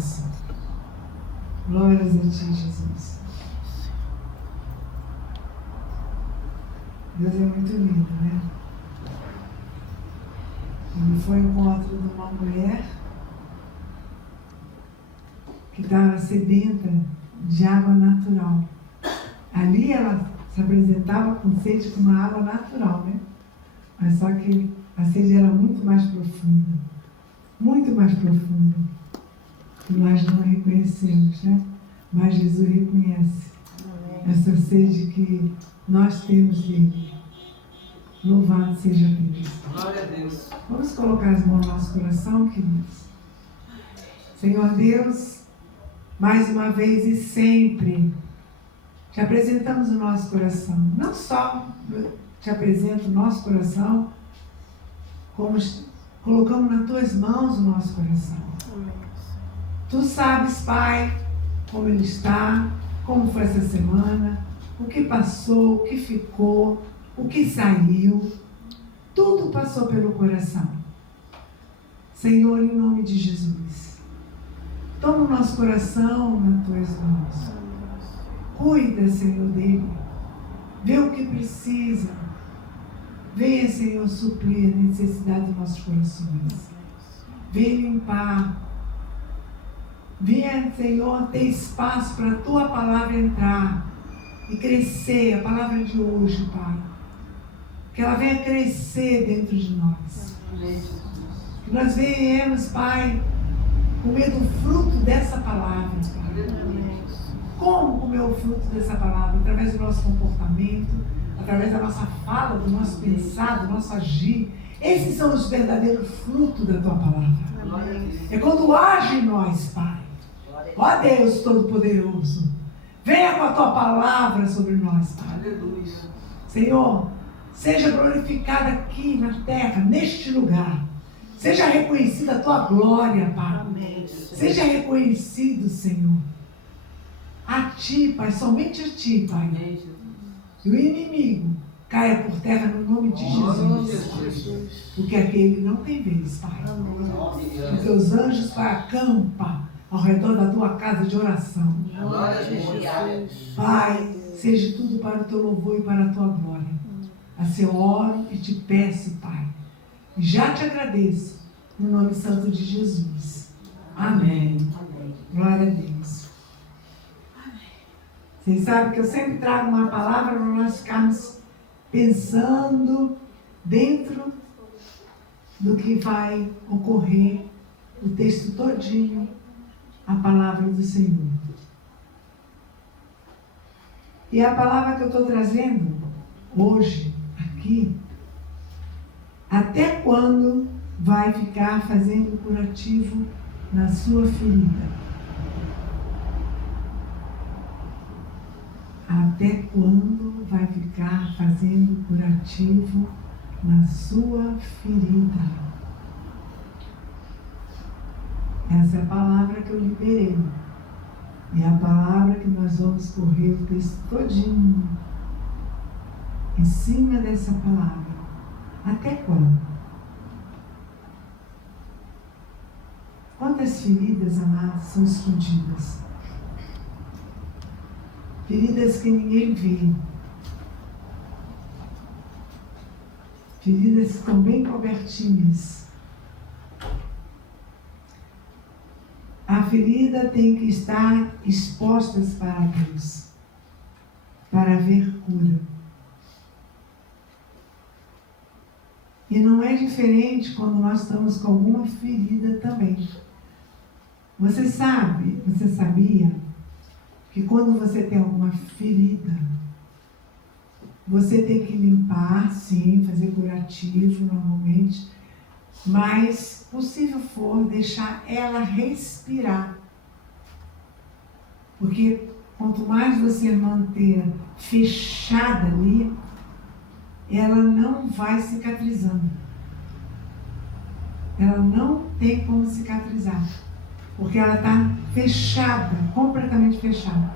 coração. Glórias a Ti, Jesus. Deus é muito lindo, né? Ele foi ao encontro de uma mulher que estava sedenta de água natural. Ali ela se apresentava com sede com uma água natural, né? Mas só que a sede era muito mais profunda. Muito mais profunda. Que nós não reconhecemos, né? Mas Jesus reconhece essa sede que nós temos dele. Louvado seja Deus. Glória a Deus. Vamos colocar as mãos no nosso coração, queridos. Senhor Deus, mais uma vez e sempre, te apresentamos o nosso coração. Não só te apresento o nosso coração, como colocamos nas tuas mãos o nosso coração. Tu sabes, Pai, como ele está, como foi essa semana, o que passou, o que ficou, o que saiu. Tudo passou pelo coração. Senhor, em nome de Jesus, toma o nosso coração nas tuas mãos. Cuida, Senhor, dele. Vê o que precisa. Venha, Senhor, suprir a necessidade dos nossos corações. Venha limpar. Venha, Senhor, ter espaço para a Tua palavra entrar e crescer, a palavra de hoje, Pai. Que ela venha crescer dentro de nós. Que nós venhamos, Pai, comer do fruto dessa palavra, Pai. Como comer o fruto dessa palavra? Através do nosso comportamento, através da nossa fala, do nosso pensar, do nosso agir. Esses são os verdadeiros frutos da Tua palavra. É quando age em nós, Pai. Ó Deus Todo-Poderoso, venha com a Tua palavra sobre nós, Pai. Senhor, seja glorificada aqui na terra, neste lugar. Seja reconhecida a Tua glória, Pai. Seja reconhecido, Senhor. A Ti, Pai, somente a Ti, Pai. E o inimigo caia por terra no nome de Jesus. Porque aquele não tem vez, Pai. Porque os anjos, Pai, acampam ao redor da Tua casa de oração. Pai, seja tudo para o Teu louvor e para a Tua glória. Assim eu oro e te peço, Pai. E já te agradeço, no nome santo de Jesus. Amém. Glória a Deus. Vocês sabem que eu sempre trago uma palavra para nós ficarmos pensando dentro do que vai ocorrer, o texto todinho, a palavra do Senhor. E a palavra que eu estou trazendo hoje, aqui, até quando vai ficar fazendo curativo na sua ferida? Até quando vai ficar fazendo curativo na sua ferida? Essa é a palavra que eu liberei. E é a palavra que nós vamos correr o texto todinho em cima dessa palavra. Até quando? Quantas feridas, amados, são escondidas? Feridas que ninguém vê. Feridas que estão bem cobertinhas. A ferida tem que estar exposta para Deus, para haver cura. E não é diferente quando nós estamos com alguma ferida também. Você sabia que quando você tem alguma ferida, você tem que limpar, sim, fazer curativo normalmente, mas, possível for, deixar ela respirar. Porque quanto mais você manter fechada ali, ela não vai cicatrizando. Ela não tem como cicatrizar. Porque ela está fechada, completamente fechada.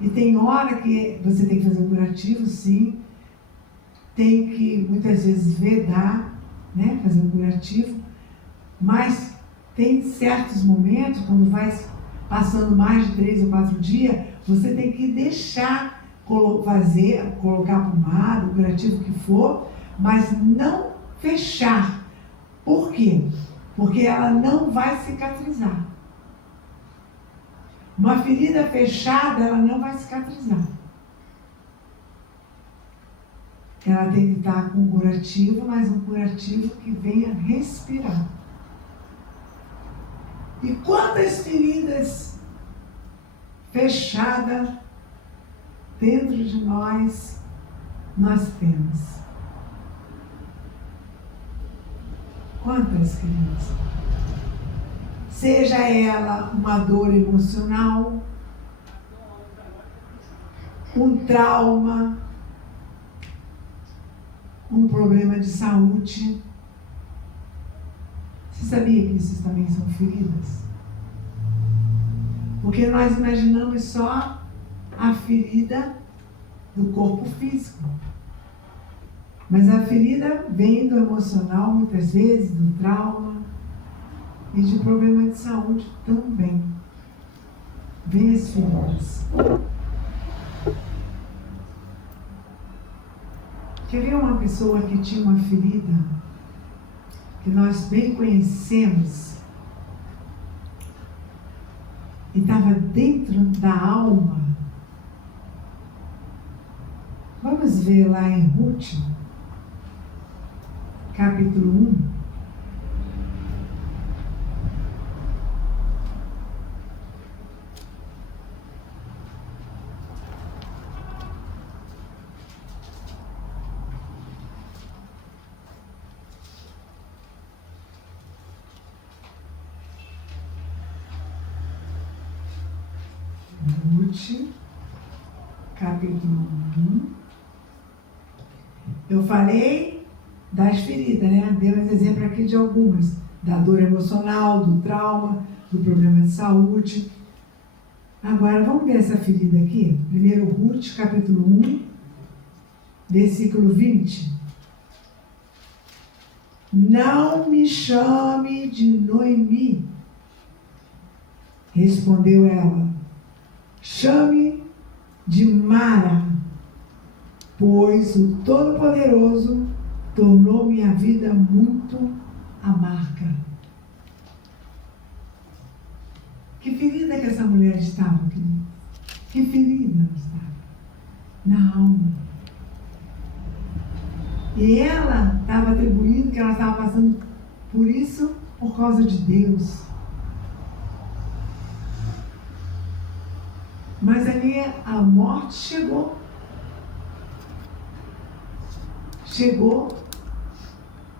E tem hora que você tem que fazer um curativo, sim. Tem que, muitas vezes, vedar, né? Fazer um curativo. Mas tem certos momentos, quando vai passando mais de 3 ou 4 dias, você tem que deixar colocar pomada, o curativo que for, mas não fechar. Por quê? Porque ela não vai cicatrizar. Uma ferida fechada, ela não vai cicatrizar. Ela tem que estar com um curativo, mas um curativo que venha respirar. E quantas feridas fechadas dentro de nós temos? Quantas feridas? Seja ela uma dor emocional, um trauma, um problema de saúde. Você sabia que isso também são feridas? Porque nós imaginamos só a ferida do corpo físico. Mas a ferida vem do emocional, muitas vezes, do trauma e de problema de saúde também. Vem as feridas. Quer ver uma pessoa que tinha uma ferida, que nós bem conhecemos, e estava dentro da alma? Vamos ver lá em Ruth, capítulo 1. Ruth, capítulo 1. Eu falei das feridas, né? Dei um exemplo aqui de algumas. Da dor emocional, do trauma, do problema de saúde. Agora, vamos ver essa ferida aqui. Primeiro Ruth, capítulo 1, versículo 20. Não me chame de Noemi, respondeu ela. Chame de Mara, pois o Todo-Poderoso tornou minha vida muito amarga. Que ferida que essa mulher estava, querido? Que ferida ela estava? Na alma. E ela estava atribuindo que ela estava passando por isso por causa de Deus. Mas ali a morte chegou. Chegou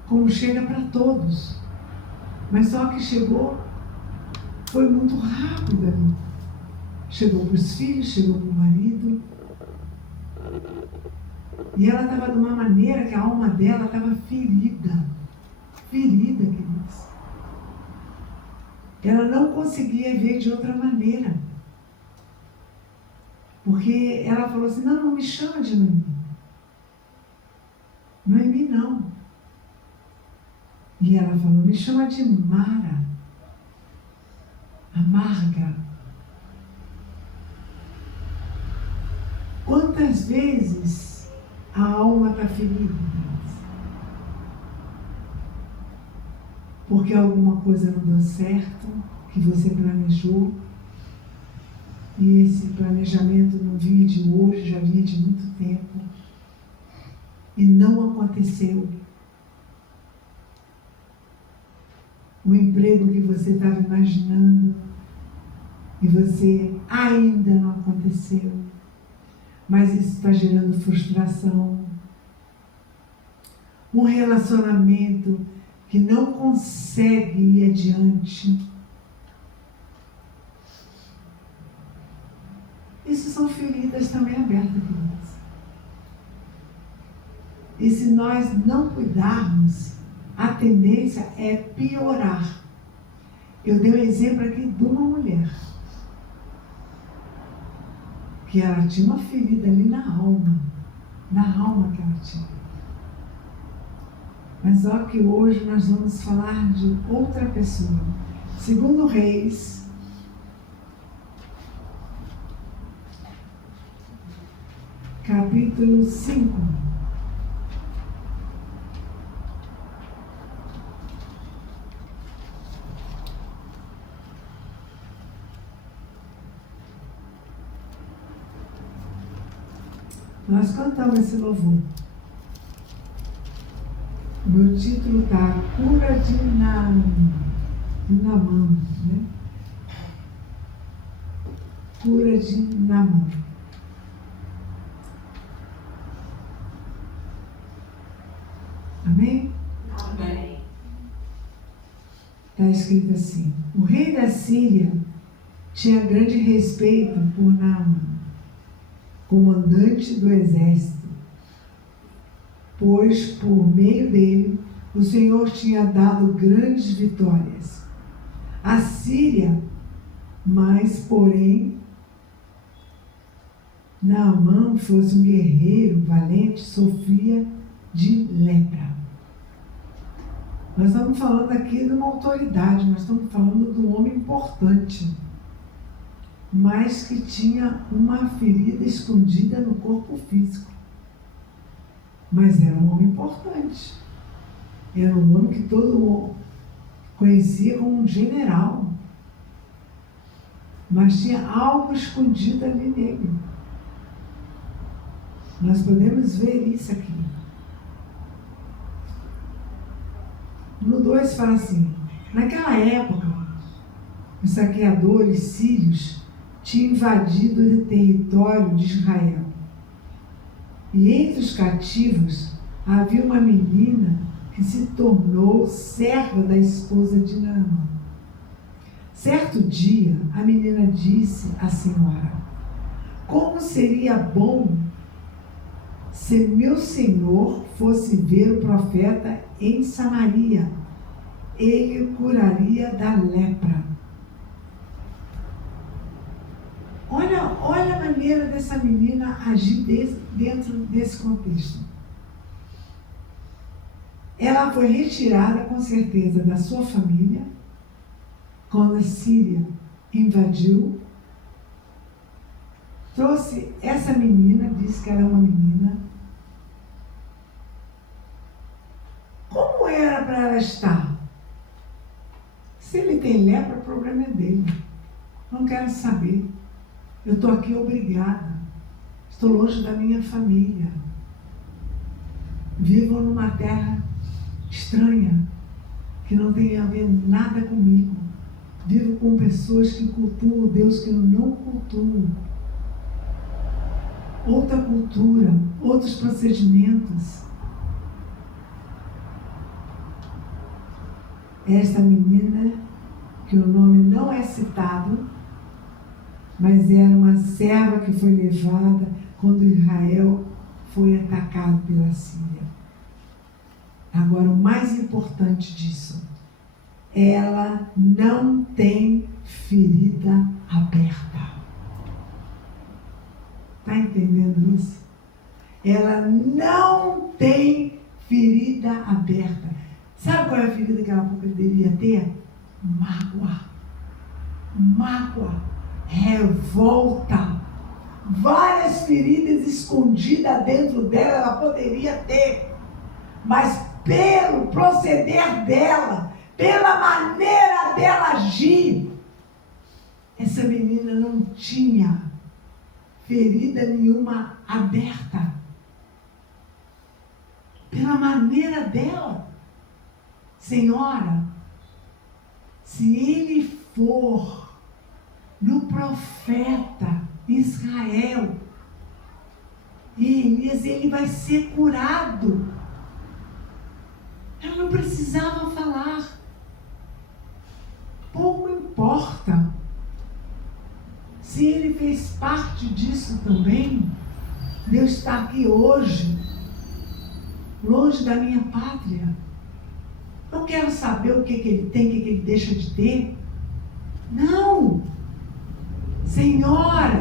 como chega para todos. Mas só que chegou, foi muito rápido ali. Chegou para os filhos, chegou para o marido. E ela estava de uma maneira que a alma dela estava ferida. Ferida, queridos. Ela não conseguia ver de outra maneira. Porque ela falou assim, não me chama de Noemi. Noemi não. E ela falou, me chama de Mara. Amarga. Quantas vezes a alma está ferida? Porque alguma coisa não deu certo, que você planejou, e esse planejamento não vinha de hoje, já vinha de muito tempo, e não aconteceu. O emprego que você estava imaginando, e você ainda não aconteceu, mas isso está gerando frustração. Um relacionamento que não consegue ir adiante. Isso são feridas também abertas, queridos. E se nós não cuidarmos, a tendência é piorar. Eu dei um exemplo aqui de uma mulher, que ela tinha uma ferida ali na alma que ela tinha. Mas só que hoje nós vamos falar de outra pessoa, Segundo Reis, capítulo 5. Nós cantamos esse louvor. Meu título está Cura de Naamã, né? Cura de Naamã. Amém? Amém. Está escrito assim: o rei da Síria tinha grande respeito por Naamã, comandante do exército, pois por meio dele o Senhor tinha dado grandes vitórias à Síria, mas porém Naamã fosse um guerreiro valente, sofria de lepra. Nós estamos falando aqui de uma autoridade, nós estamos falando de um homem importante, mas que tinha uma ferida escondida no corpo físico. Mas era um homem importante. Era um homem que todo mundo conhecia como um general. Mas tinha algo escondido ali nele. Nós podemos ver isso aqui. No 2 fala assim: naquela época, os saqueadores sírios tinham invadido o território de Israel. E entre os cativos havia uma menina que se tornou serva da esposa de Naamã. Certo dia, a menina disse à senhora: como seria bom se meu senhor fosse ver o profeta em Samaria, ele o curaria da lepra. Olha a maneira dessa menina agir dentro desse contexto. Ela foi retirada com certeza da sua família quando a Síria invadiu. Trouxe essa menina, disse que era uma menina. Como era para ela estar? Se ele tem lepra, o problema é dele. Não quero saber. Eu estou aqui obrigada. Estou longe da minha família. Vivo numa terra estranha, que não tem a ver nada comigo. Vivo com pessoas que cultuam o Deus que eu não cultuo. Outra cultura, outros procedimentos. Esta menina, que o nome não é citado, mas era uma serva que foi levada quando Israel foi atacado pela Síria. Agora, o mais importante disso, ela não tem ferida aberta. Está entendendo isso? Ela não tem ferida aberta. Sabe qual é a ferida que ela poderia ter? Mágoa. Mágoa. Revolta. Várias feridas escondidas dentro dela ela poderia ter. Mas pelo proceder dela, pela maneira dela agir, essa menina não tinha ferida nenhuma aberta. Pela maneira dela. Senhora, se ele for no profeta Israel, Elias, ele vai ser curado. Ela não precisava falar. Pouco importa. Se ele fez parte disso também, Deus está aqui hoje, longe da minha pátria. Eu quero saber o que ele tem, o que ele deixa de ter. Não! Senhora,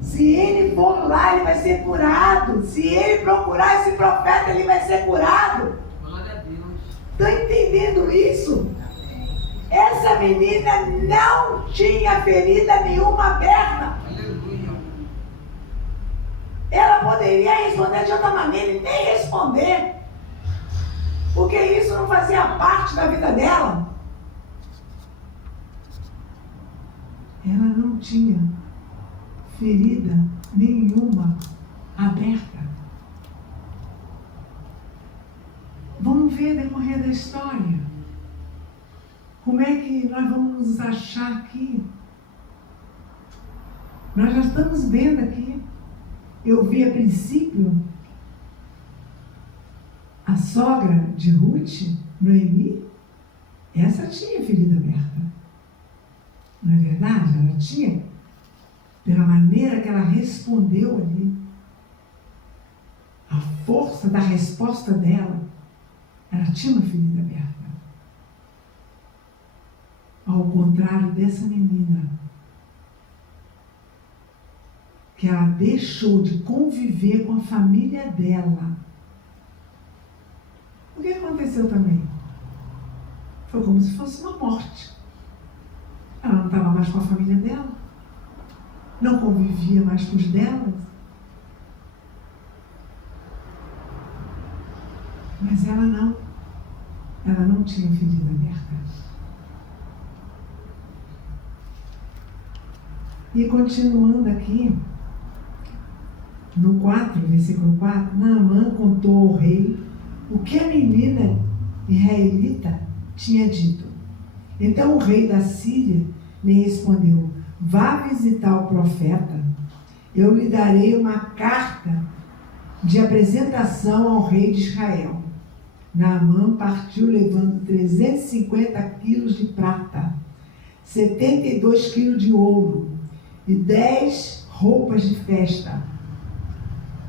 se ele for lá, ele vai ser curado. Se ele procurar esse profeta, ele vai ser curado. Glória a Deus. Estão entendendo isso? Essa essa menina não tinha ferida nenhuma aberta. Ela poderia responder de outra maneira e nem responder, porque isso não fazia parte da vida dela. Ela não tinha ferida nenhuma aberta. Vamos ver decorrer da história. Como é que nós vamos nos achar aqui? Nós já estamos vendo aqui. Eu vi a princípio a sogra de Ruth, Noemi, essa tinha ferida aberta. Não é verdade? Ela tinha, pela maneira que ela respondeu ali, a força da resposta dela, ela tinha uma ferida aberta. Ao contrário dessa menina, que ela deixou de conviver com a família dela. O que aconteceu também? Foi como se fosse uma morte. Ela não estava mais com a família dela, não convivia mais com os delas. Mas ela não tinha ferida aberta. E continuando aqui, no 4, versículo 4, Naamã contou ao rei o que a menina israelita tinha dito. Então o rei da Síria lhe respondeu: vá visitar o profeta, eu lhe darei uma carta de apresentação ao rei de Israel. Naamã partiu levando 350 quilos de prata, 72 quilos de ouro e 10 roupas de festa.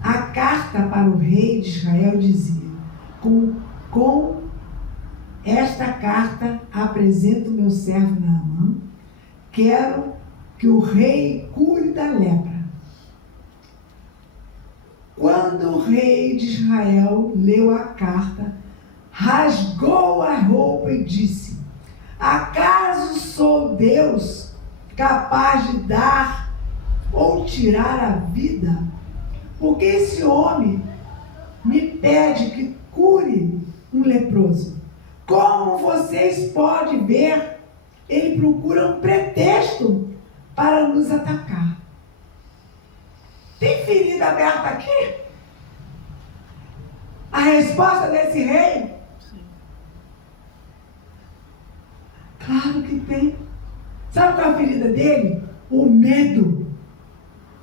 A carta para o rei de Israel dizia: com esta carta apresento meu servo Naamã, quero que o rei cure da lepra. Quando o rei de Israel leu a carta, rasgou a roupa e disse: acaso sou Deus capaz de dar ou tirar a vida? Porque esse homem me pede que cure um leproso. Como vocês podem ver, ele procura um pretexto para nos atacar. Tem ferida aberta aqui? A resposta desse rei? Claro que tem. Sabe qual é a ferida dele? O medo.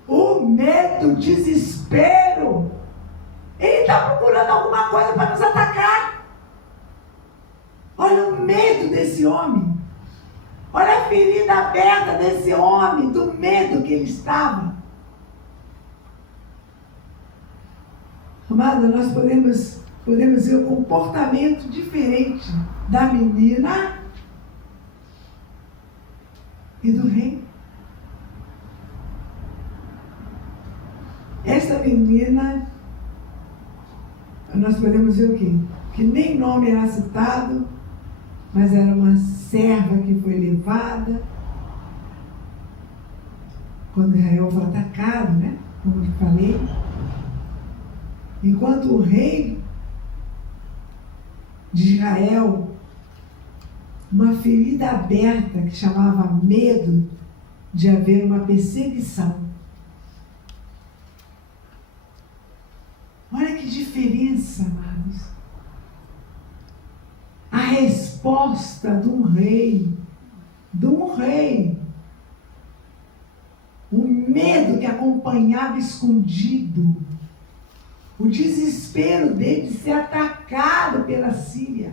O medo, o desespero. Ele está procurando alguma coisa para nos atacar. Olha o medo desse homem. Olha a ferida aberta desse homem, do medo que ele estava. Amada, nós podemos ver o comportamento diferente da menina e do rei. Essa menina, nós podemos ver o quê? Que nem nome era citado, mas era uma serva que foi levada quando Israel foi atacado, né? Como eu falei. Enquanto o rei de Israel, uma ferida aberta que chamava medo de haver uma perseguição. Olha que diferença, amados. A resposta de um rei, o medo que acompanhava escondido, o desespero dele de ser atacado pela Síria.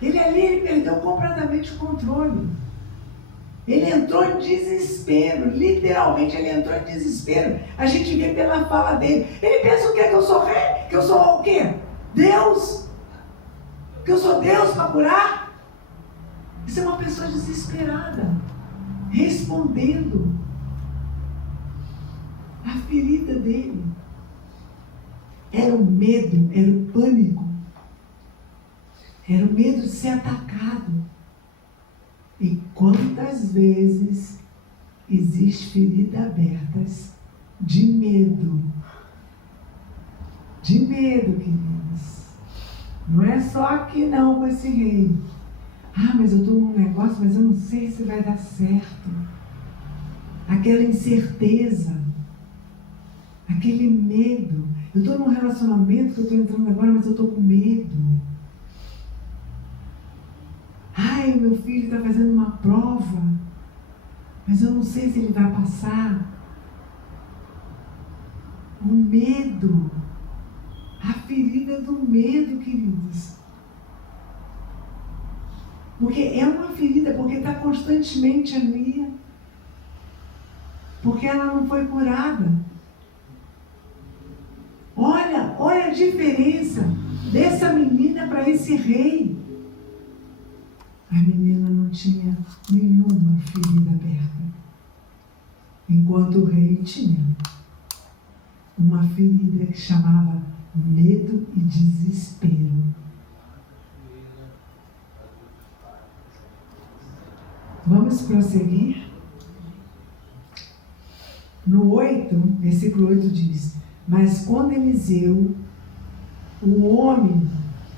Ele perdeu completamente o controle. Ele entrou em desespero, literalmente ele entrou em desespero. A gente vê pela fala dele. Ele pensa o quê? Que eu sou rei? Que eu sou o quê? Deus? Que eu sou Deus para curar? Isso é uma pessoa desesperada, respondendo. A ferida dele era o medo, era o pânico. Era o medo de ser atacado. E quantas vezes existe feridas abertas de medo? De medo, queridos. Não é só aqui não com esse rei. Ah, mas eu estou num negócio, mas eu não sei se vai dar certo. Aquela incerteza. Aquele medo. Eu estou num relacionamento que eu estou entrando agora, mas eu estou com medo. Ai, meu filho está fazendo uma prova, mas eu não sei se ele vai passar. O medo. A ferida do medo, queridos. Porque é uma ferida, porque está constantemente ali. Porque ela não foi curada. Olha a diferença dessa menina para esse rei. A menina não tinha nenhuma ferida aberta. Enquanto o rei tinha uma ferida que chamava medo e desespero. Vamos prosseguir? No 8, versículo 8 diz: mas quando Eliseu, o homem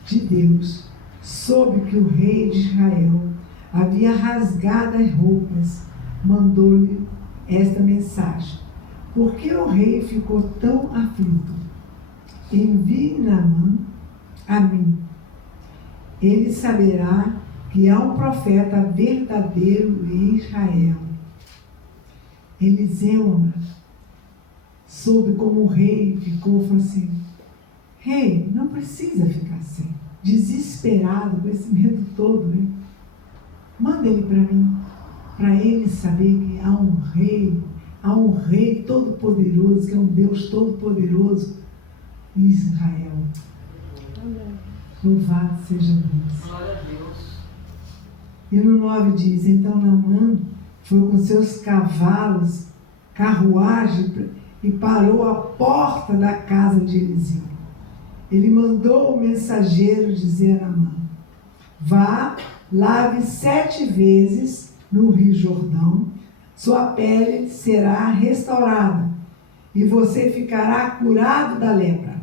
de Deus, soube que o rei de Israel havia rasgado as roupas, mandou-lhe esta mensagem: por que o rei ficou tão aflito? Envie Naamã a mim. Ele saberá que há um profeta verdadeiro em Israel. Eliseu soube como o rei ficou, falou assim: rei, não precisa ficar assim, desesperado com esse medo todo, né? Manda ele para mim, para ele saber que há um rei todo-poderoso, que é um Deus todo-poderoso em Israel. Amém. Louvado seja Deus. Glória a Deus. E no 9 diz: então Naamã foi com seus cavalos, carruagem, e parou à porta da casa de Eliseu. Ele mandou o mensageiro dizer a Naamã: vá, lave 7 vezes no rio Jordão, sua pele será restaurada e você ficará curado da lepra.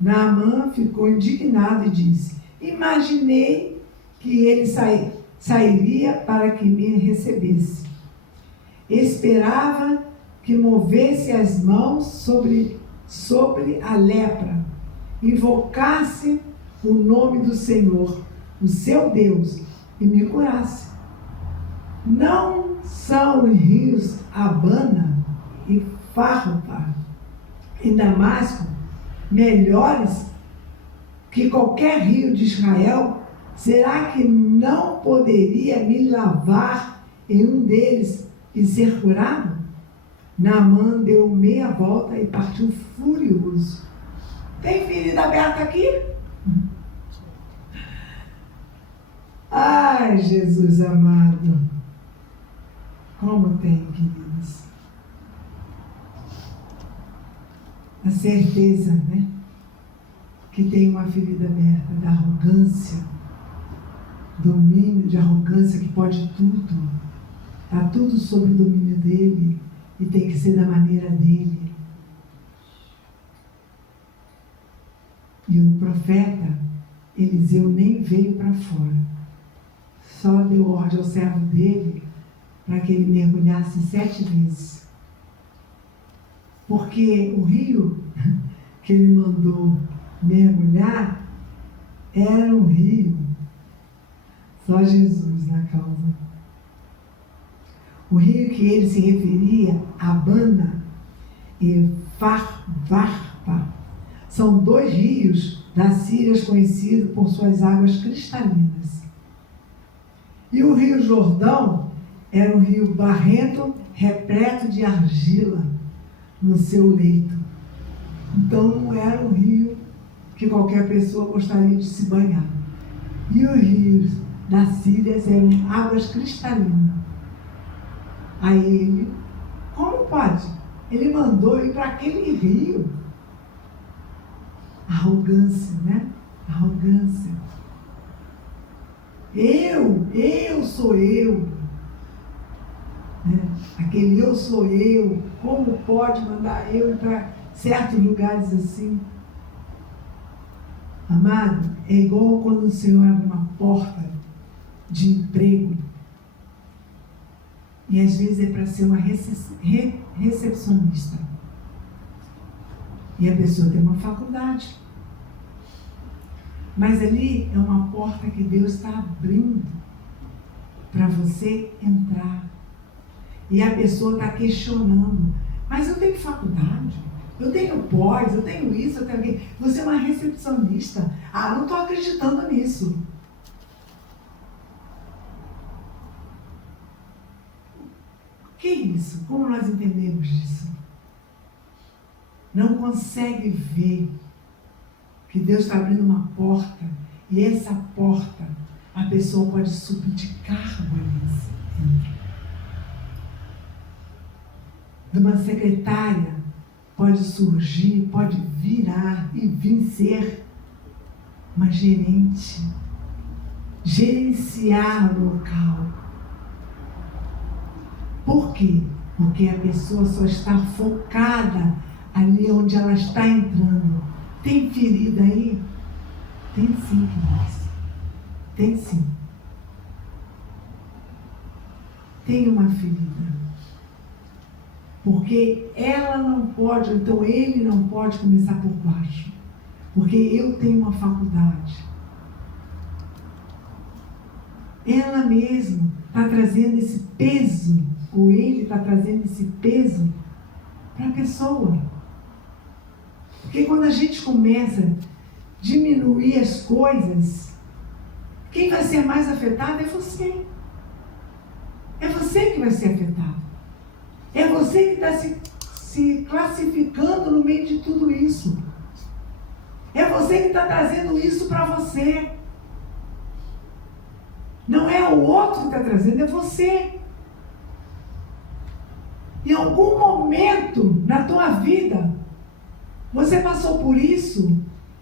Naamã ficou indignado e disse: imaginei que ele sairia para que me recebesse. Esperava que movesse as mãos sobre a lepra, invocasse o nome do Senhor, o seu Deus, e me curasse. Não são os rios Abana e Farpa em Damasco melhores que qualquer rio de Israel? Será que não poderia me lavar em um deles e ser curado? Naamã deu meia volta e partiu furioso. Tem ferida aberta aqui? Ai, Jesus amado. Como tem, queridos? A certeza, né? Que tem uma ferida aberta da arrogância, domínio de arrogância que pode tudo. Está tudo sob o domínio dele e tem que ser da maneira dele. E o profeta Eliseu nem veio para fora. Só deu ordem ao servo dele para que ele mergulhasse 7 vezes. Porque o rio que ele mandou mergulhar era um rio. Só Jesus na causa. O rio que ele se referia, Abana e Farvarpa, são 2 rios da Síria conhecidos por suas águas cristalinas. E o rio Jordão era um rio barrento, repleto de argila no seu leito. Então não era um rio que qualquer pessoa gostaria de se banhar. E os rios da Síria eram águas cristalinas. Aí ele, como pode? Ele mandou ir para aquele rio. Arrogância, né? Arrogância. Eu sou eu. Né? Aquele eu sou eu. Como pode mandar eu ir para certos lugares assim? Amado, é igual quando o Senhor abre uma porta de emprego. E às vezes é para ser uma recepcionista. E a pessoa tem uma faculdade. Mas ali é uma porta que Deus está abrindo para você entrar. E a pessoa está questionando. Mas eu tenho faculdade, eu tenho pós, eu tenho isso, eu tenho aquilo. Você é uma recepcionista. Ah, não estou acreditando nisso. O que é isso? Como nós entendemos isso? Não consegue ver que Deus está abrindo uma porta, e essa porta, a pessoa pode subir de cargo ali. De uma secretária, pode surgir, pode virar e vir ser uma gerente, gerenciar o local. Por quê? Porque a pessoa só está focada ali onde ela está entrando. Tem ferida aí? Tem sim, queridos. Tem sim. Tem uma ferida. Porque ela não pode, então ele não pode começar por baixo. Porque eu tenho uma faculdade. Ela mesma está trazendo esse peso, ou ele está trazendo esse peso para a pessoa. Porque quando a gente começa a diminuir as coisas, quem vai ser mais afetado é você. É você que vai ser afetado. É você que está se classificando no meio de tudo isso. É você que está trazendo isso para você. Não é o outro que está trazendo, é você. Em algum momento na tua vida, você passou por isso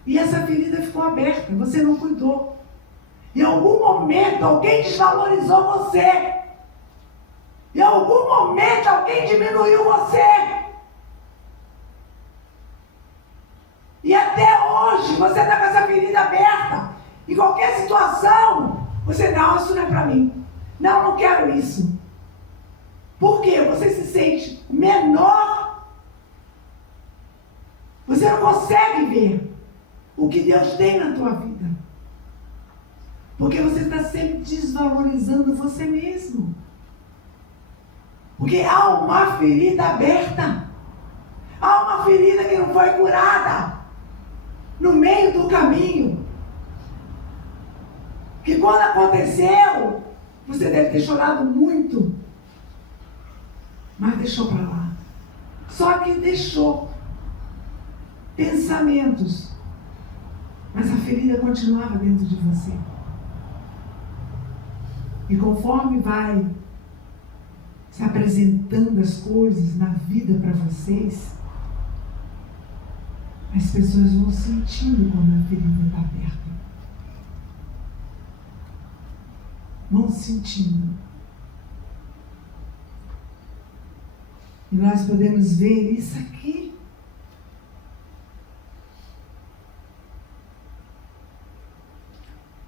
e essa ferida ficou aberta, você não cuidou. Em algum momento alguém desvalorizou você. Em algum momento alguém diminuiu você. E até hoje você está com essa ferida aberta. Em qualquer situação, você não, isso não é para mim. Não quero isso. Por quê? Você se sente menor. Você não consegue ver o que Deus tem na tua vida. Porque você está sempre desvalorizando você mesmo. Porque há uma ferida aberta. Há uma ferida que não foi curada. No meio do caminho. Que quando aconteceu, você deve ter chorado muito. Mas deixou para lá. Só que deixou pensamentos. Mas a ferida continuava dentro de você. E conforme vai se apresentando as coisas na vida para vocês, as pessoas vão sentindo quando a ferida está aberta. Vão sentindo. E nós podemos ver isso aqui.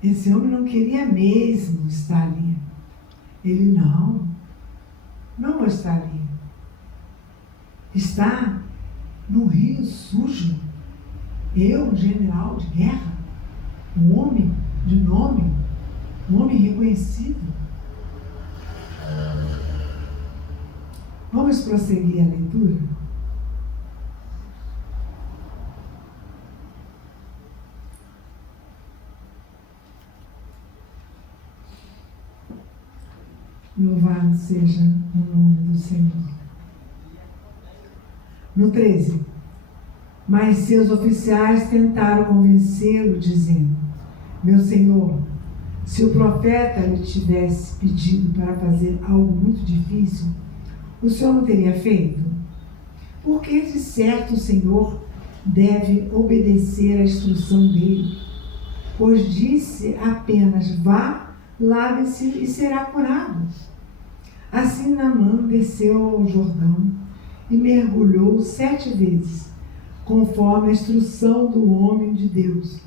Esse homem não queria mesmo estar ali. Ele não vou estar ali. Está no rio sujo. Eu, um general de guerra, um homem de nome, um homem reconhecido. Vamos prosseguir a leitura? Louvado seja o nome do Senhor. No 13. Mas seus oficiais tentaram convencê-lo, dizendo: meu senhor, se o profeta lhe tivesse pedido para fazer algo muito difícil, o senhor não teria feito? Porque de certo o senhor deve obedecer à instrução dele, pois disse apenas: vá lave-se e será curado. Assim Naamã desceu ao Jordão e mergulhou 7 vezes, conforme a instrução do homem de Deus.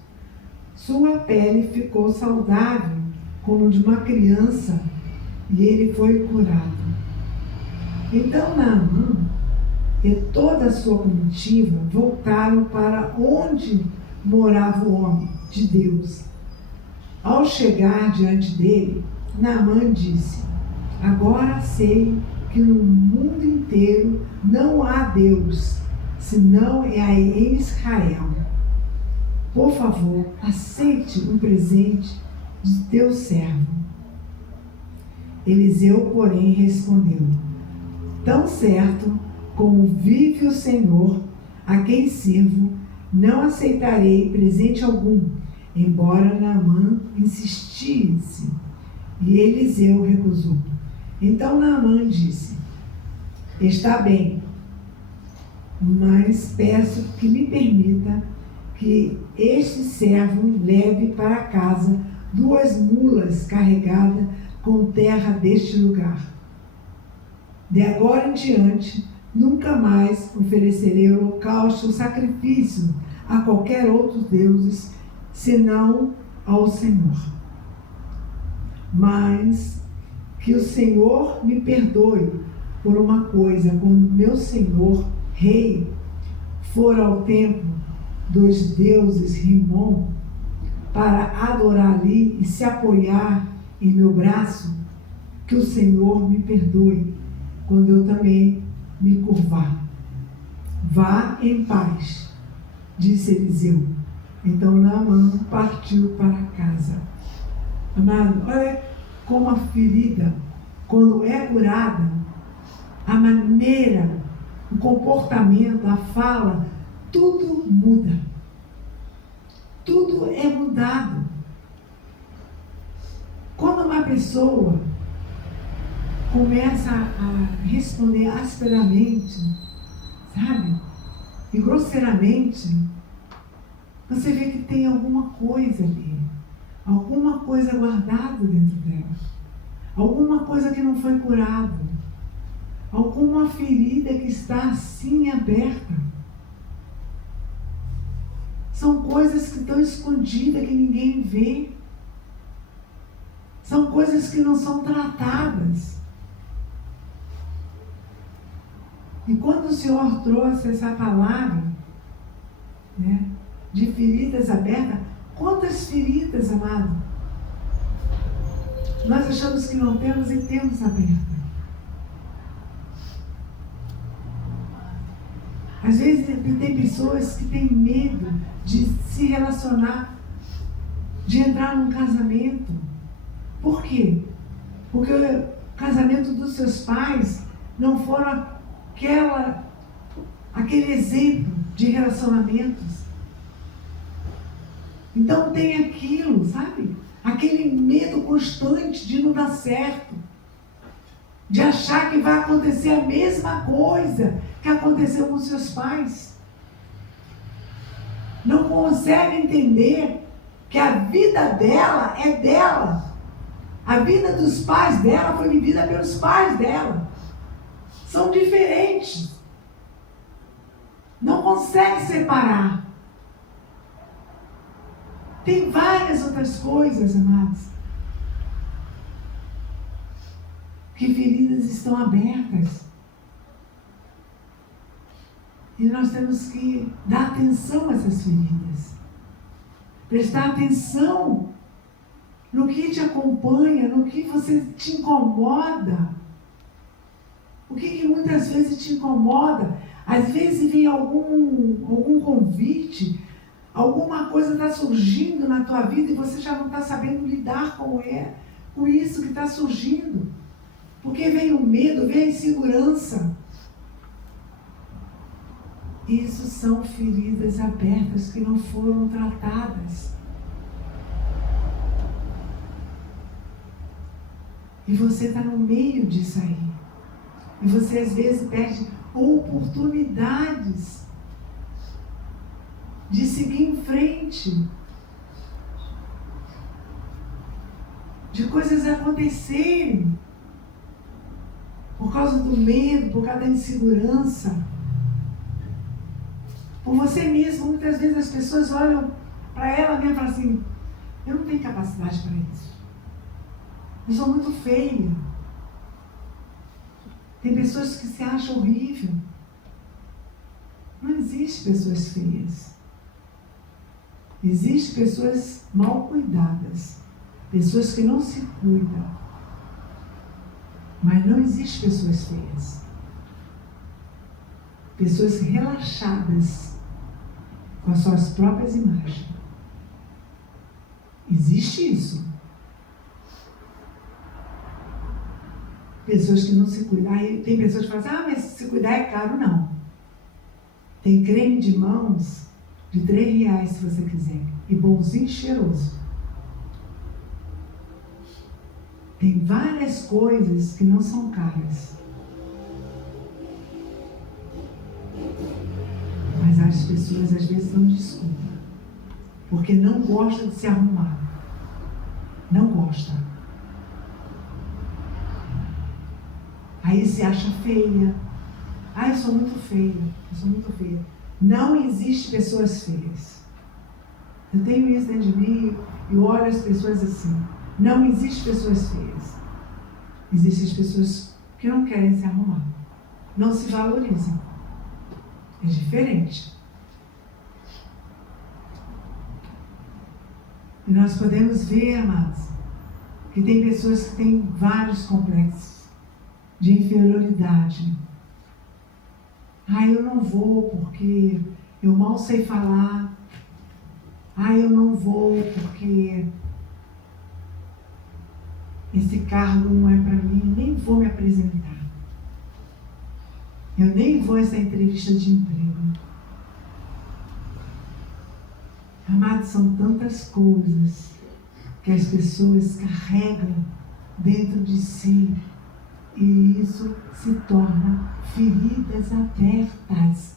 Sua pele ficou saudável, como de uma criança, e ele foi curado. Então Naamã e toda a sua comitiva voltaram para onde morava o homem de Deus. Ao chegar diante dele, Naamã disse: agora sei que no mundo inteiro não há Deus, senão é em Israel. Por favor, aceite um presente de teu servo. Eliseu, porém, respondeu: tão certo como vive o Senhor, a quem sirvo, não aceitarei presente algum, embora Naamã insistisse. E Eliseu recusou. Então Naamã disse: está bem, mas peço que me permita que este servo leve para casa 2 mulas carregadas com terra deste lugar. De agora em diante, nunca mais oferecerei holocausto ou sacrifício a qualquer outro deuses, senão ao Senhor. Mas que o Senhor me perdoe por uma coisa: quando meu senhor, rei, for ao templo dos deuses Rimon para adorar ali e se apoiar em meu braço, que o Senhor me perdoe quando eu também me curvar. Vá em paz, disse Eliseu. Então Naamã partiu para casa. Amado, olha como a ferida, quando é curada, a maneira, o comportamento, a fala, tudo muda. Tudo é mudado. Quando uma pessoa começa a responder asperamente, sabe? E grosseiramente, você vê que tem alguma coisa ali. Alguma coisa guardada dentro dela. Alguma coisa que não foi curada. Alguma ferida que está assim aberta. São coisas que estão escondidas, que ninguém vê. São coisas que não são tratadas. E quando o Senhor trouxe essa palavra, né, de feridas abertas, quantas feridas, amado, nós achamos que não temos e temos aberta. Às vezes tem pessoas que têm medo de se relacionar, de entrar num casamento. Por quê? Porque o casamento dos seus pais não foram aquele exemplo de relacionamentos. Então tem aquilo, sabe? Aquele medo constante de não dar certo. De achar que vai acontecer a mesma coisa que aconteceu com seus pais. Não consegue entender que a vida dela é dela. A vida dos pais dela foi vivida pelos pais dela. São diferentes. Não consegue separar. Tem várias outras coisas, amados, que feridas estão abertas. E nós temos que dar atenção a essas feridas. Prestar atenção no que te acompanha, no que você te incomoda. O que muitas vezes te incomoda? Às vezes vem algum convite, alguma coisa está surgindo na tua vida e você já não está sabendo lidar com isso que está surgindo. Porque vem o medo, vem a insegurança. Isso são feridas abertas que não foram tratadas. E você está no meio disso aí. E você às vezes perde oportunidades de seguir em frente. de coisas acontecerem por causa do medo, por causa da insegurança. Por você mesmo, muitas vezes as pessoas olham para ela mesmo e falam assim: eu não tenho capacidade para isso. Eu sou muito feia. Tem pessoas que se acham horrível. Não existe pessoas feias. Existem pessoas mal cuidadas. Pessoas que não se cuidam. Mas não existem pessoas feias. Pessoas relaxadas com as suas próprias imagens. Existe isso. Pessoas que não se cuidam. Aí tem pessoas que falam assim: mas se cuidar é caro. Não. Tem creme de mãos de R$3 se você quiser. E bonzinho, cheiroso. Tem várias coisas que não são caras. Mas as pessoas às vezes dão desculpa. Porque não gostam de se arrumar. Não gosta. Aí se acha feia. Eu sou muito feia. Eu sou muito feia. Não existe pessoas feias. Eu tenho isso dentro de mim e olho as pessoas assim. Não existe pessoas feias. Existem as pessoas que não querem se arrumar. Não se valorizam. É diferente. E nós podemos ver, amados, que tem pessoas que têm vários complexos de inferioridade. Eu não vou porque eu mal sei falar. Eu não vou porque esse cargo não é para mim, nem vou me apresentar. Eu nem vou a essa entrevista de emprego. Amados, são tantas coisas que as pessoas carregam dentro de si e isso se torna feridas abertas,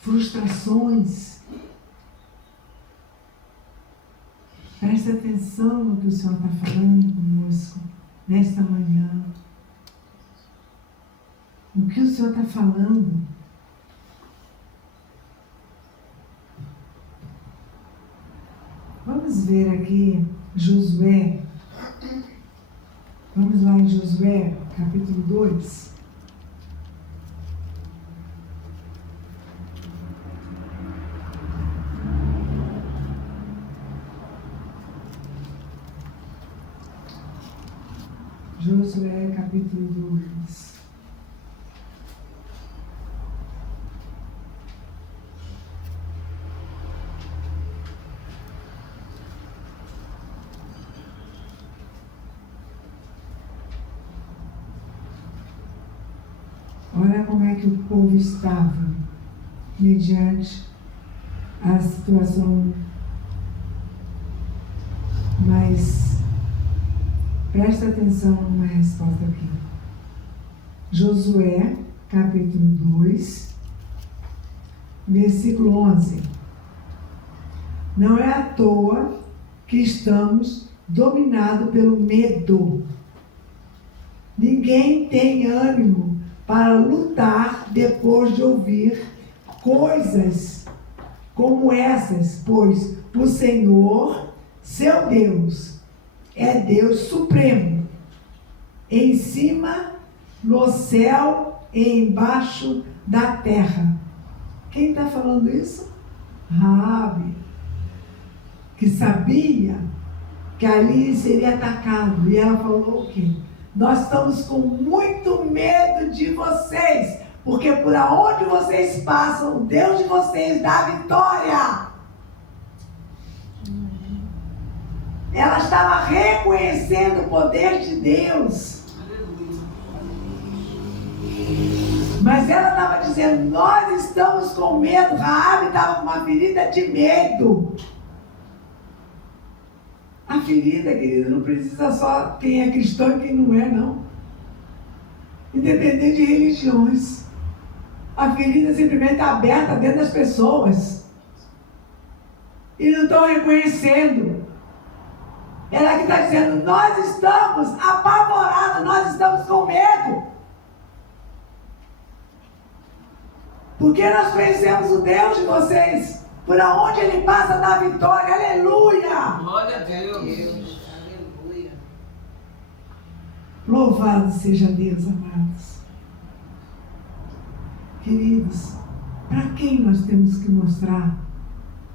frustrações. Presta atenção no que o Senhor está falando conosco nesta manhã. O que o Senhor está falando? Vamos ver aqui Josué. Vamos lá em Josué, capítulo 2. Josué, capítulo 2. Olha como é que o povo estava mediante a situação. Mas presta atenção numa resposta aqui. Josué, capítulo 2, versículo 11. Não é à toa que estamos dominados pelo medo. Ninguém tem ânimo para lutar depois de ouvir coisas como essas, pois o Senhor, seu Deus, é Deus supremo, em cima, no céu e embaixo da terra. Quem está falando isso? Raabe, que sabia que ali seria atacado. E ela falou o quê? Nós estamos com muito medo de vocês, porque por onde vocês passam, o Deus de vocês dá vitória. Ela estava reconhecendo o poder de Deus. Mas ela estava dizendo: nós estamos com medo. Raabe estava com uma ferida de medo. A ferida, querida, não precisa só quem é cristão e quem não é, não. Independente de religiões. A ferida simplesmente está aberta dentro das pessoas. E não estão reconhecendo. Ela que está dizendo, nós estamos apavorados, nós estamos com medo. Porque nós conhecemos o Deus de vocês. Por onde Ele passa dá vitória. Aleluia! Glória a Deus. Aleluia. Louvado seja Deus, amados. Queridos, para quem nós temos que mostrar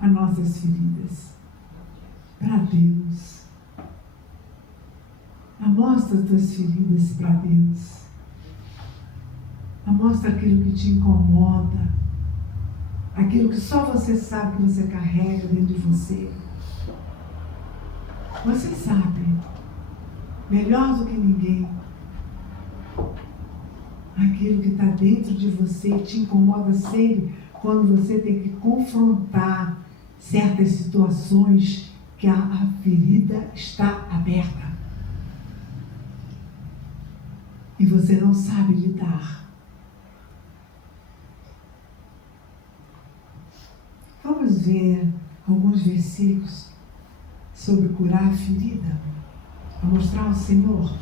as nossas feridas? Para Deus. Mostra as tuas feridas para Deus. Mostra aquilo que te incomoda. Aquilo que só você sabe que você carrega dentro de você. Você sabe, melhor do que ninguém, aquilo que está dentro de você e te incomoda sempre quando você tem que confrontar certas situações que a ferida está aberta. E você não sabe lidar. Vamos ver alguns versículos sobre curar a ferida, a mostrar ao Senhor.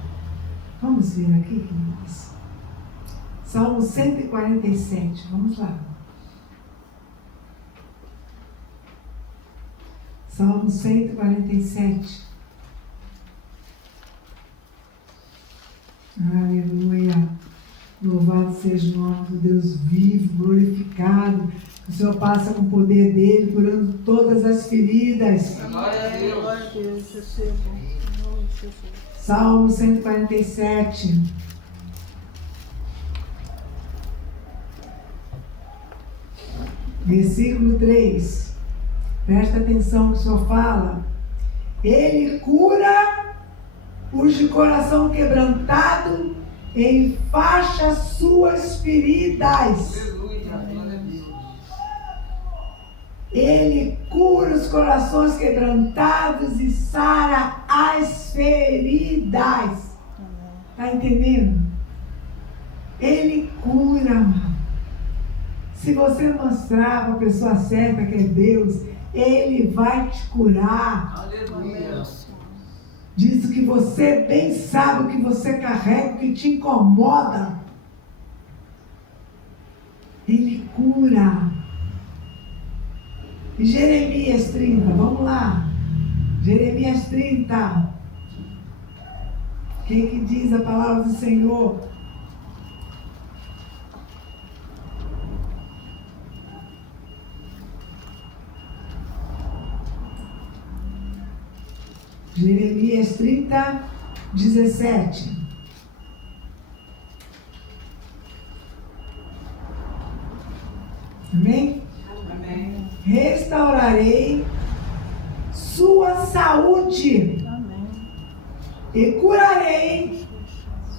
Vamos ver aqui, queridos. Salmo 147, vamos lá. Salmo 147. Aleluia. Louvado seja o nome do Deus vivo, glorificado. O Senhor passa com o poder dele, curando todas as feridas. Glória a Deus. Salmo 147. Versículo 3. Presta atenção que o Senhor fala. Ele cura os de coração quebrantado e enfaixa suas feridas. Ele cura os corações quebrantados e sara as feridas. Está entendendo? Ele cura, amado. Se você mostrar para a pessoa certa que é Deus, Ele vai te curar. Aleluia. Diz que você bem sabe o que você carrega, o que te incomoda. Ele cura. Jeremias 30, vamos lá. Jeremias 30. O que diz a palavra do Senhor? Jeremias 30, 17. Amém? Amém. Restaurarei sua saúde. Amém. E curarei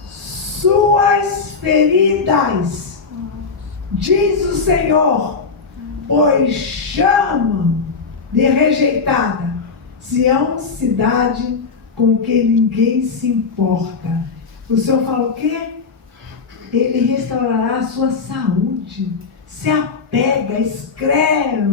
suas feridas, diz o Senhor, pois chama de rejeitada Sião, cidade com que ninguém se importa. O Senhor fala o quê? Ele restaurará a sua saúde. Se apega, escreva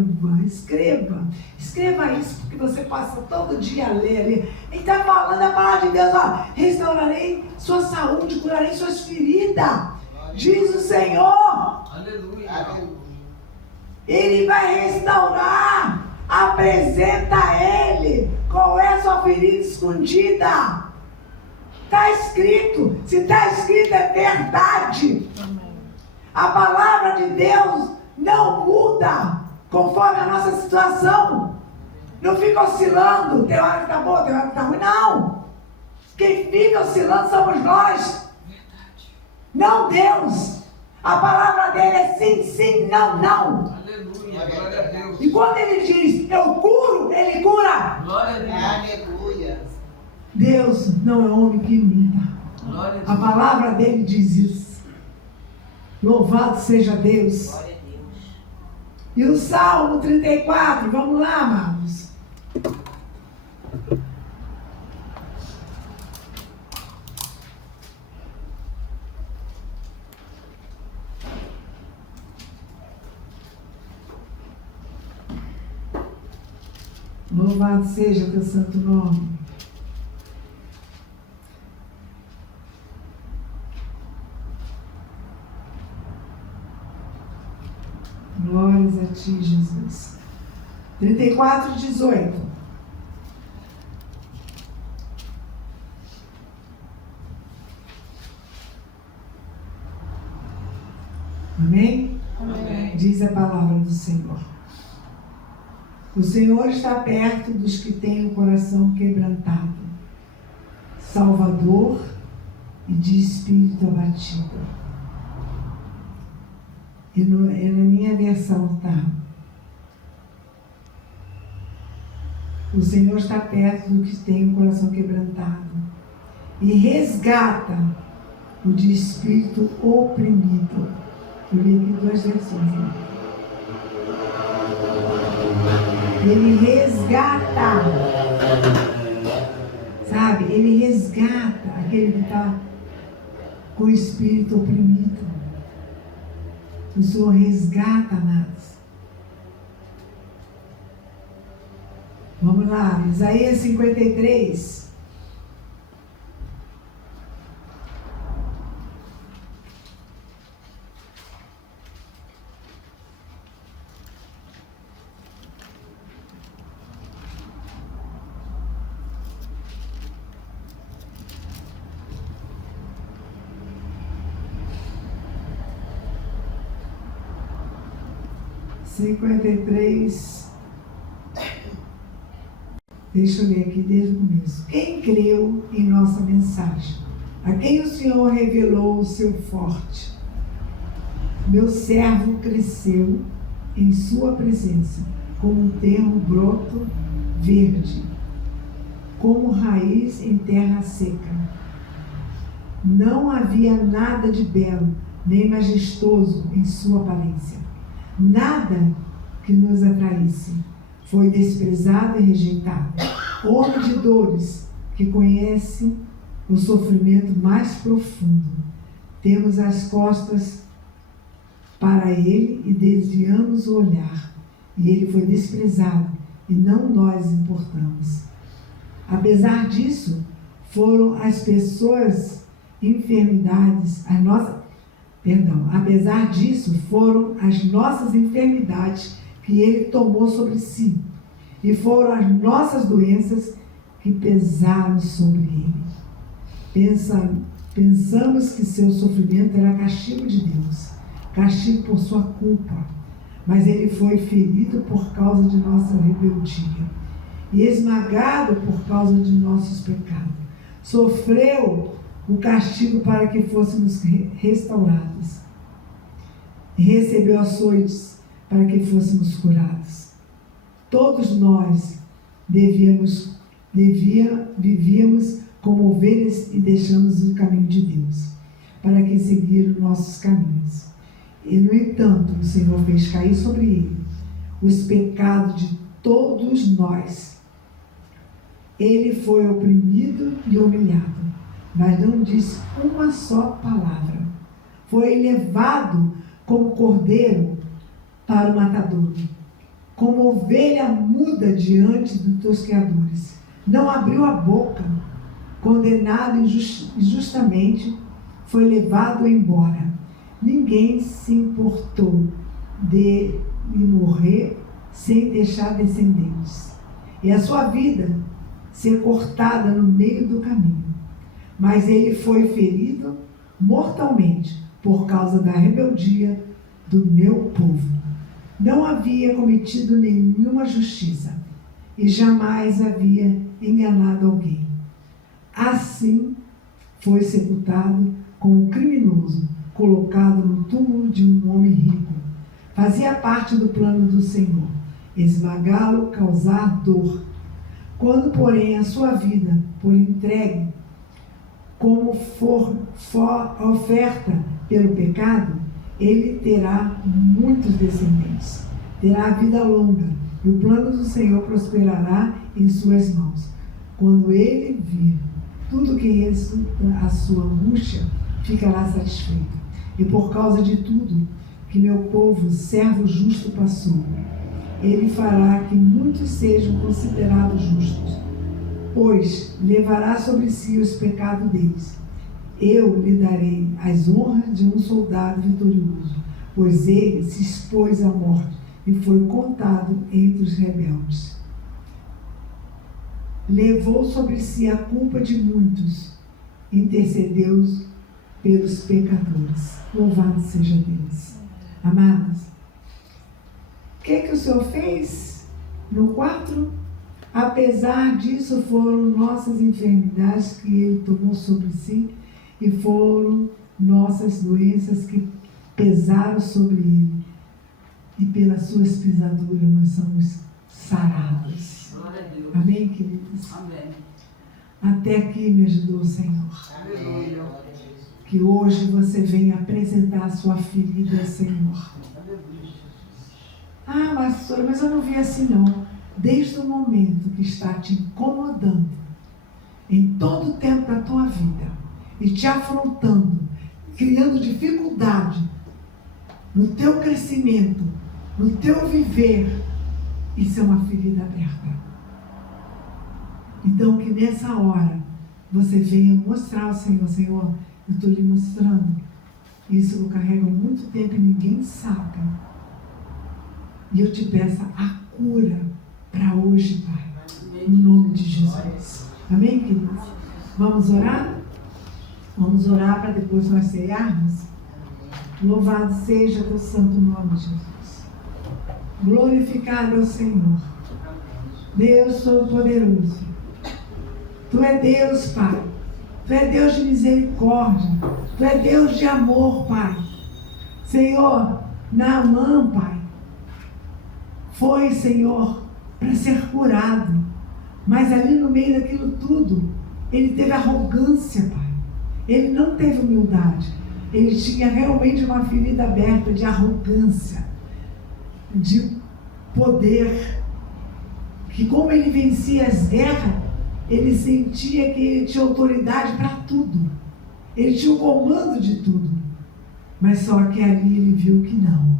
isso, porque você passa todo dia a ler ali. Ele está falando a palavra de Deus, ó, restaurarei sua saúde, curarei suas feridas, diz o Senhor. Aleluia. Ele vai restaurar. Apresenta a Ele qual é a sua ferida escondida. Está escrito. Se está escrito é verdade. Amém. A palavra de Deus não muda conforme a nossa situação. Não fica oscilando. Tem hora que está boa, tem hora que está ruim. Não. Quem fica oscilando somos nós. Não Deus. A palavra dele é sim, sim, não, não. Aleluia. Glória a Deus. E quando ele diz, eu curo, ele cura. Glória a Deus. Aleluia. Deus não é homem que minta. Glória a Deus. A palavra dele diz isso. Louvado seja Deus. Glória a Deus. E o Salmo 34, vamos lá, amados. Louvado seja o teu santo nome. ti, Jesus. 34:18. Amém? Amém. Diz a palavra do Senhor. O Senhor está perto dos que têm o coração quebrantado, Salvador e de espírito abatido. E na minha versão está: o Senhor está perto dos que têm o coração quebrantado e resgata o de espírito oprimido. Eu li aqui 2 versões, né? Ele resgata, sabe? Ele resgata aquele que está com o espírito oprimido. O Senhor resgata nós. Vamos lá, Isaías 53. Deixa eu ler aqui desde o começo. Quem creu em nossa mensagem? A quem o Senhor revelou o seu forte? Meu servo cresceu em sua presença, como um termo broto verde, como raiz em terra seca. Não havia nada de belo, nem majestoso em sua aparência. Nada que nos atraísse. Foi desprezado e rejeitado. Homem de dores, que conhece o sofrimento mais profundo. Temos as costas para ele e desviamos o olhar. E ele foi desprezado, e não nós importamos. Apesar disso, foram as pessoas enfermidades, apesar disso, foram as nossas enfermidades que ele tomou sobre si, e foram as nossas doenças que pesaram sobre ele. Pensamos que seu sofrimento era castigo de Deus, castigo por sua culpa, mas ele foi ferido por causa de nossa rebeldia e esmagado por causa de nossos pecados. Sofreu o castigo para que fôssemos restaurados, e recebeu açoites para que fôssemos curados. Todos nós vivíamos como ovelhas e deixamos o caminho de Deus, para que seguir os nossos caminhos. E, no entanto, o Senhor fez cair sobre ele os pecados de todos nós. Ele foi oprimido e humilhado, mas não disse uma só palavra. Foi levado como cordeiro para o matadouro, como ovelha muda diante dos tosqueadores. Não abriu a boca, condenado injustamente, foi levado embora. Ninguém se importou de morrer sem deixar descendentes, e a sua vida ser cortada no meio do caminho. Mas ele foi ferido mortalmente por causa da rebeldia do meu povo. Não havia cometido nenhuma justiça e jamais havia enganado alguém. Assim foi sepultado como criminoso, colocado no túmulo de um homem rico. Fazia parte do plano do Senhor, esmagá-lo, causar dor. Quando, porém, a sua vida for entregue como for oferta pelo pecado, ele terá muitos descendentes, terá vida longa, e o plano do Senhor prosperará em suas mãos. Quando ele vir tudo que resulta a sua angústia, ficará satisfeito. E por causa de tudo que meu povo, servo justo, passou, ele fará que muitos sejam considerados justos, pois levará sobre si os pecados deles. Eu lhe darei as honras de um soldado vitorioso, pois ele se expôs à morte e foi contado entre os rebeldes. Levou sobre si a culpa de muitos, intercedeu pelos pecadores. Louvado seja Deus. Amados, o que o Senhor fez no 4? Apesar disso, foram nossas enfermidades que Ele tomou sobre si e foram nossas doenças que pesaram sobre Ele. E pelas suas pisaduras nós somos sarados. Glória a Deus. Amém, queridos? Amém. Até aqui me ajudou o Senhor. Aleluia. Que hoje você venha apresentar a sua ferida ao Senhor. Ah, pastora, mas eu não vi assim não. Desde o momento que está te incomodando, em todo o tempo da tua vida, e te afrontando, criando dificuldade no teu crescimento, no teu viver, isso é uma ferida aberta. Então que nessa hora você venha mostrar ao Senhor: Senhor, eu estou lhe mostrando. Isso eu carrego há muito tempo e ninguém sabe. E eu te peço a cura para hoje, Pai. No nome de Jesus. Amém, queridos? Vamos orar? Vamos orar para depois nós cearmos? Louvado seja teu santo nome, Jesus. Glorificado é o Senhor. Deus Todo-Poderoso. Tu é Deus, Pai. Tu é Deus de misericórdia. Tu é Deus de amor, Pai. Senhor, Naamã, Pai, foi, Senhor, para ser curado. Mas ali no meio daquilo tudo, ele teve arrogância, Pai. Ele não teve humildade. Ele tinha realmente uma ferida aberta de arrogância, de poder. Que como ele vencia as guerras, ele sentia que ele tinha autoridade para tudo. Ele tinha o comando de tudo. Mas só que ali ele viu que não.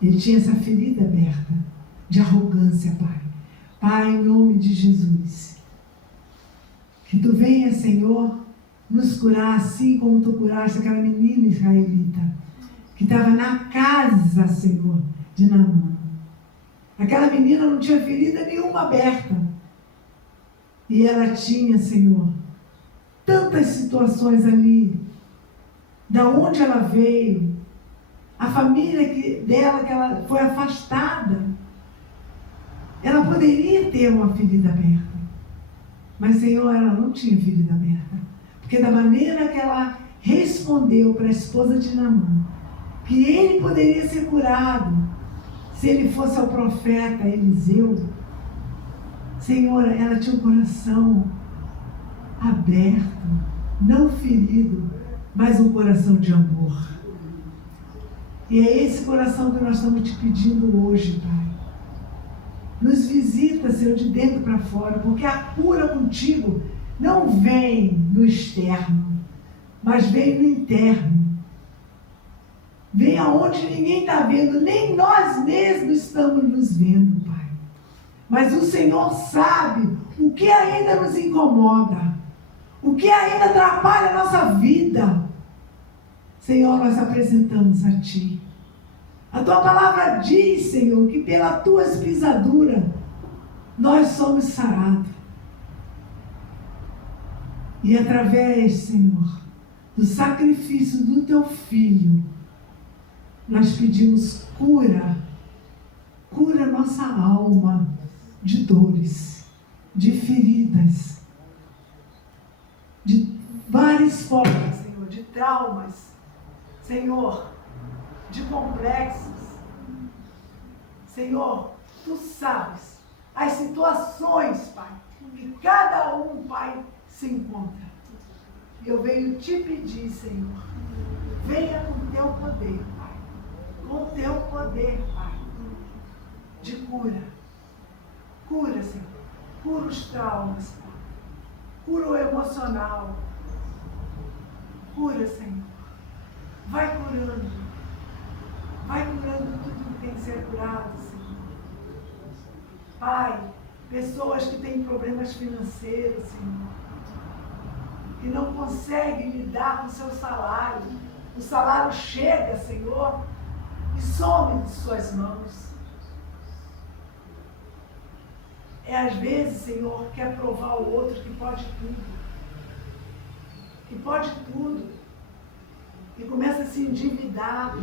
Ele tinha essa ferida aberta de arrogância, Pai. Pai, em nome de Jesus, que Tu venha, Senhor, nos curar assim como Tu curaste aquela menina israelita que estava na casa, Senhor, de Naamã. Aquela menina não tinha ferida nenhuma aberta. E ela tinha, Senhor, tantas situações ali, da onde ela veio, a família dela que ela foi afastada. Ela poderia ter uma ferida aberta, mas, Senhor, ela não tinha ferida aberta, porque da maneira que ela respondeu para a esposa de Naamã, que ele poderia ser curado se ele fosse ao profeta Eliseu, Senhor, ela tinha um coração aberto, não ferido, mas um coração de amor. E é esse coração que nós estamos te pedindo hoje, Pai. Nos visita, Senhor, de dentro para fora, porque a cura contigo não vem no externo, mas vem no interno. Vem aonde ninguém está vendo, nem nós mesmos estamos nos vendo, Pai. Mas o Senhor sabe o que ainda nos incomoda, o que ainda atrapalha a nossa vida. Senhor, nós apresentamos a Ti. A Tua palavra diz, Senhor, que pelas Tuas pisaduras nós somos sarados. E através, Senhor, do sacrifício do Teu Filho, nós pedimos cura. Cura nossa alma de dores, de feridas, de várias formas, Senhor, de traumas, Senhor, de complexos. Senhor, Tu sabes as situações, Pai, que cada um, Pai, se encontra. E eu venho te pedir, Senhor, venha com Teu poder, Pai, com Teu poder, Pai, de cura. Cura, Senhor. Cura os traumas, Pai. Cura o emocional. Cura, Senhor. Vai curando. Vai curando tudo que tem que ser curado, Senhor. Pai, pessoas que têm problemas financeiros, Senhor, que não conseguem lidar com o seu salário. O salário chega, Senhor, e some de suas mãos. É às vezes, Senhor, quer provar ao outro que pode tudo. Que pode tudo. E começa a se endividar.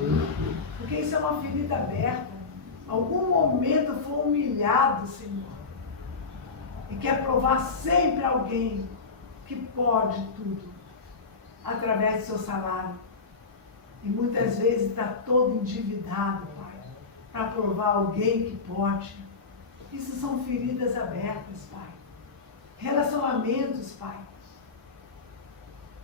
Porque isso é uma ferida aberta. Algum momento foi humilhado, Senhor. E quer provar sempre a alguém que pode tudo. Através do seu salário. E muitas vezes está todo endividado, Pai. Para provar alguém que pode. Isso são feridas abertas, Pai. Relacionamentos, Pai.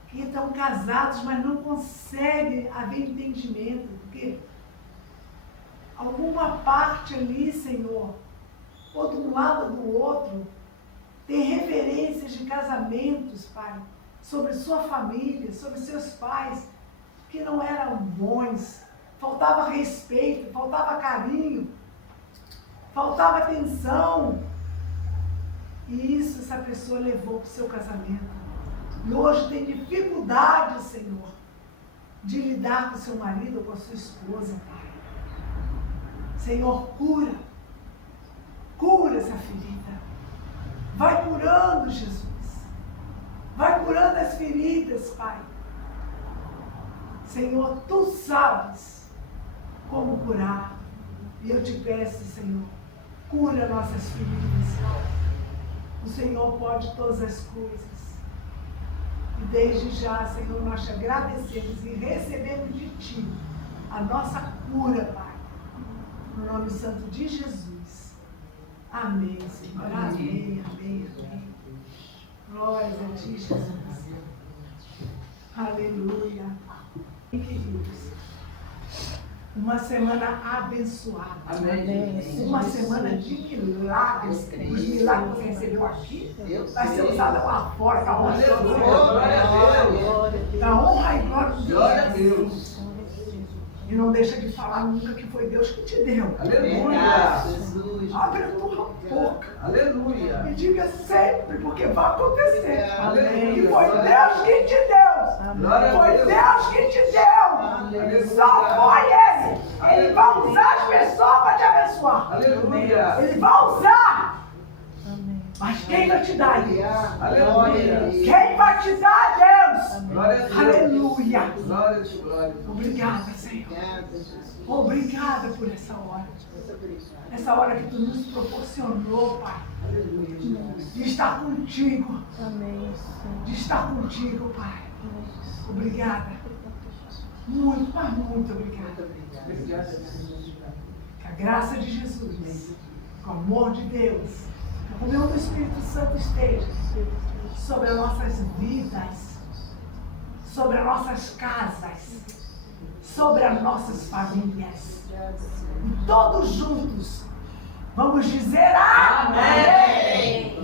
Que estão casados, mas não conseguem haver entendimento. Porque alguma parte ali, Senhor, ou de um lado ou do outro, tem referências de casamentos, Pai, sobre sua família, sobre seus pais, que não eram bons. Faltava respeito, faltava carinho, faltava atenção. E isso essa pessoa levou para o seu casamento. E hoje tem dificuldade, Senhor, de lidar com o seu marido ou com a sua esposa, Pai. Senhor, cura. Cura essa ferida. Vai curando, Jesus. Vai curando as feridas, Pai. Senhor, Tu sabes como curar. E eu te peço, Senhor, cura nossas feridas. O Senhor pode todas as coisas. E desde já, Senhor, nós te agradecemos e recebemos de Ti a nossa cura, Pai. No nome santo de Jesus. Amém, Senhor. Amém, amém, amém. Glórias a Ti, Jesus. Aleluia. Queridos, uma semana abençoada. Amém. Uma semana de milagres. Os milagres que você recebeu aqui vai ser usado lá fora. Da honra e glória de Deus. Glória a Deus. E não deixa de falar nunca que foi Deus que te deu. Aleluia. Abre a tua boca. Aleluia. E diga sempre, porque vai acontecer. Aleluia. Que foi Deus que te deu. Glória a Foi Deus. Deus que te deu. Aleluia. Só foi Ele. Ele vai usar as pessoas para te abençoar. Aleluia. Ele vai usar. Mas quem vai te dar? Aleluia. Quem vai te dar, Deus? Glória a Deus. Aleluia. Glória a Deus. Glória a Deus. Obrigada, Senhor. Obrigada por essa hora. Essa hora que Tu nos proporcionou, Pai. De estar contigo. De estar contigo, Pai. Obrigada. Muito, mas muito obrigada. Que a graça de Jesus, que o amor de Deus, que a comunhão do Espírito Santo esteja sobre as nossas vidas, sobre as nossas casas, sobre as nossas famílias. E todos juntos vamos dizer amém.